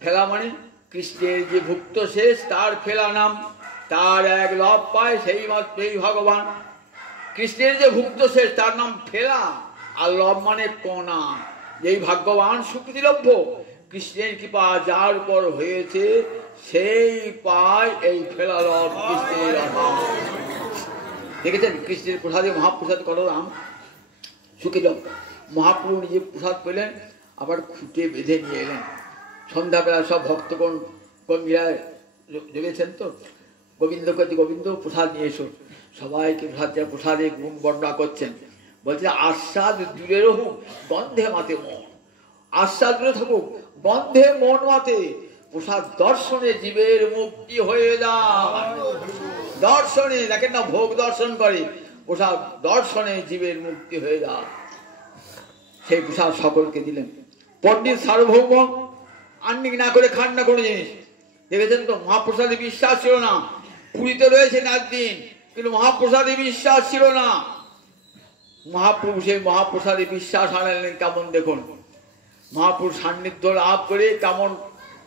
ফেলা মানে কৃষ্ণের যে ভুক্ত শেষ তার ফেলা নাম, তার এক লভ পায় সেই মাত্রই ভগবান। কৃষ্ণের যে ভুক্ত শেষ তার নাম ফেলা, আর লভ মানে কণা। যেই ভাগ্যবান সুকৃতিলভ্য, কৃষ্ণের কৃপা যার উপর হয়েছে সেই পায় এই ফেলা লভ, কৃষ্ণের। দেখেছেন কৃষ্ণের প্রসাদে মহাপ্রসাদ কত নাম, সুকৃতিলভ্য। মহাপ্রভু নিজে প্রসাদ পেলেন, আবার খুঁটে বেঁধে নিয়ে এলেন। সন্ধ্যাবেলা সব ভক্তগণ গম্ভীরা জমেছেন, তো গোবিন্দ কাছে গোবিন্দ প্রসাদ নিয়ে এসো। সবাইকে প্রসাদে গুণ বর্ণনা করছেন। বলছে আস্বাদ দূরেরও হোক, গন্ধে মাতে মন। আস্বাদ দূরে থাকুক, গন্ধে মন মাতে। প্রসাদ দর্শনে জীবের মুক্তি হয়ে যায়। দর্শনে দেখেন না, ভোগ দর্শন করে, প্রসাদ দর্শনে জীবের মুক্তি হয়ে যায়। সেই প্রসাদ সকলকে দিলেন। পণ্ডিত সার্বভৌম আন্নিক না করে খান না কোনো জিনিস। দেখেছেন তো, মহাপ্রসাদে বিশ্বাস ছিল না। পুরীতে রয়েছেন একদিন, কিন্তু মহাপ্রসাদে বিশ্বাস ছিল না। মহাপ্রভু সেই মহাপ্রসাদে বিশ্বাস আনালেন কেমন দেখুন। মহাপ্রভু সান্নিধ্য লাভ করে কেমন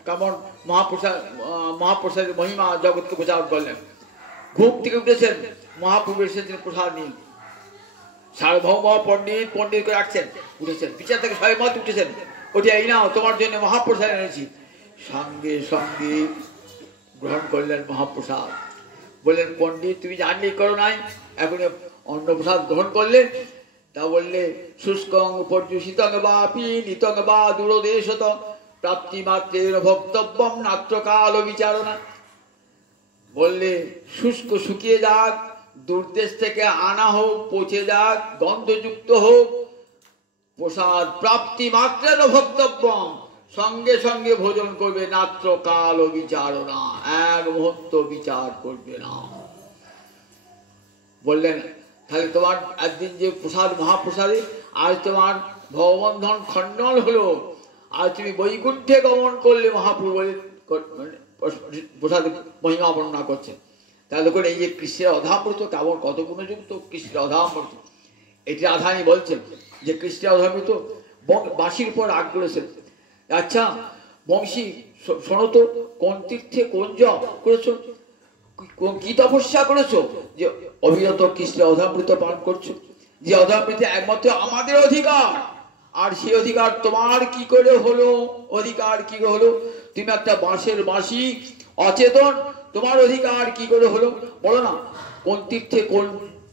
কেমন মহাপ্রসাদের মহিমা জগৎকে প্রচার করলেন। ঘুম থেকে উঠেছেন, মহাপ্রভু এসেছেন প্রসাদ নিয়ে। সার্বভৌম পণ্ডিত পণ্ডিত করে রাখছেন, উঠেছেন, বিচার থেকে সবাই মত উঠেছেন, ওটি এই নাও তোমার জন্য মহাপ্রসাদ এনেছি। সঙ্গে সঙ্গে গ্রহণ করলেন মহাপ্রসাদ। বললেন পণ্ডিত তুমি জানলেই করো নাই, এখন অন্নপ্রসাদ গ্রহণ করলে। তা বললে শুষ্কং পর্যুষিতং বাপি নিতং বা দূরদেশত প্রাপ্তি মাত্রের ভক্তব্যম নাত্র কাল বিচারণা। বললে শুষ্ক শুকিয়ে যাক, দূরদেশ থেকে আনা হোক, পচে যাক, গন্ধযুক্ত হোক, প্রসাদ প্রাপ্তি মাত্রের ভক্তব্যম, সঙ্গে সঙ্গে ভোজন করবে, নাত্র কাল বিচারণা, এক মুহূর্ত বিচার করবে না। বললেন তাহলে তোমার একদিন যে প্রসাদ মহাপ্রসাদে, আজ তোমার ভববন্ধন খণ্ডন হলো, আজ তুমি বৈকুণ্ঠে গমন করলে। মহাপ্রভু প্রসাদ মহিমা বর্ণনা করছেন। তাহলে করে এই যে কৃষ্ণের অধামৃত কেমন কত গুণযুক্ত কৃষ্ণের অধামৃত, এটি আধানি বলছেন যে কৃষ্ণের অধামৃত বাঁশির উপর রাগ করেছেন। আচ্ছা বংশী শোনো তো, কোন তীর্থে কোন জপ করেছো, কি তপস্যা করেছো যে অবিরত কৃষ্ণের অধামৃত পান করছো? যে অধামৃত একমাত্র আমাদের অধিকার, আর সেই অধিকার তোমার কি করে হলো? অধিকার কি করে হলো? তুমি একটা বাঁশের বাঁশি, অচেতন, তোমার অধিকার কি করে হলো বলো না? কোন তীর্থে কোন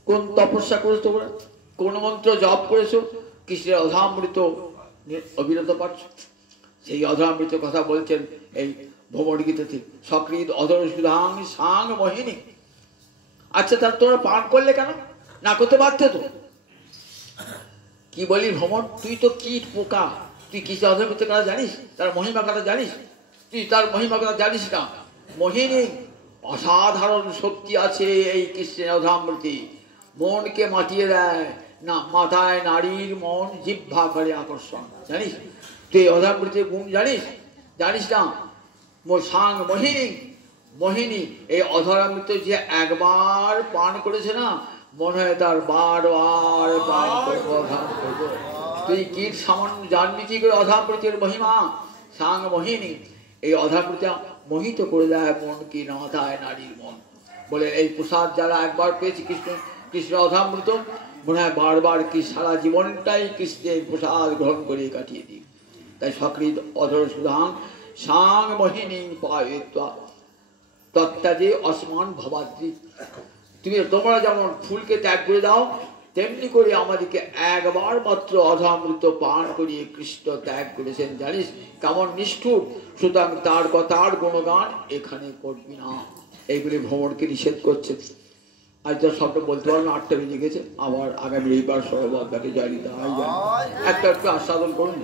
কোন তপস্যা করেছো তোমরা, কোন মন্ত্র জপ করেছো, কৃষ্ণের অধামৃত অবিরত পাচ্ছ? সেই অধামৃত কথা বলছেন এই ভ্রমর গীতাতে, সকৃত অধর সুধাং সাং মোহিনী। আচ্ছা তার তোমরা পান করলে কেন? না করতে পারতে তো। কি বলি ভ্রমর, তুই তো কীট পোকা, তুই কৃষ্ণের অধামৃত কথা জানিস? তার মহিমা কথা জানিস? তুই তার মহিমা কথা জানিস না। মোহিনী, অসাধারণ শক্তি আছে এই কৃষ্ণের অধামৃতি, মনকে মাতিয়ে দেয় না, মাথায় নারীর মন জিহ্বা করে আকর্ষণ। জানিস তুই এই অধামৃতির গুণ জানিস? জানিস না? সাং মোহিনী, মোহিনী এই অধরামৃত যে একবার পান করেছে না, মনে হয় তার বারবার পান করবো। তুই কীট সামান্য জানবি কি করে অধামৃতের মহিমা? সাং মোহিনী, এই অধামৃত মোহিত করে দেয় মনকে, মাথায় নারীর মন। বলে এই প্রসাদ যারা একবার পেয়েছে কৃষ্ণ অধামৃত, মনে হয় বারবার কি সারা জীবনটাই কৃষ্ণের প্রসাদ গ্রহণ করে কাটিয়ে দিই। তাই সকৃত অধর সুধাং সাং মোহিনী পায়িত্বা তত্ত্বাজে অসমান ভবাদ্রি। তোমরা যেমন ফুলকে ত্যাগ করে দাও, তেমনি করে আমাদেরকে একবার মাত্র অধামৃত পান করিয়ে কৃষ্ণ ত্যাগ করেছেন। জানিস কেমন নিষ্ঠুর? সুতরাং তার কথার গুণগান এখানে করবি না, এইগুলি ভ্রমণকে নিষেধ করছে। আজ তো সবটা বলতে পারলাম, 8টা বেজে গেছে। আবার আগামী রবিবার সরবদ্দাকে জয় দিতে হয়। একটা একটু আস্বাদন করুন।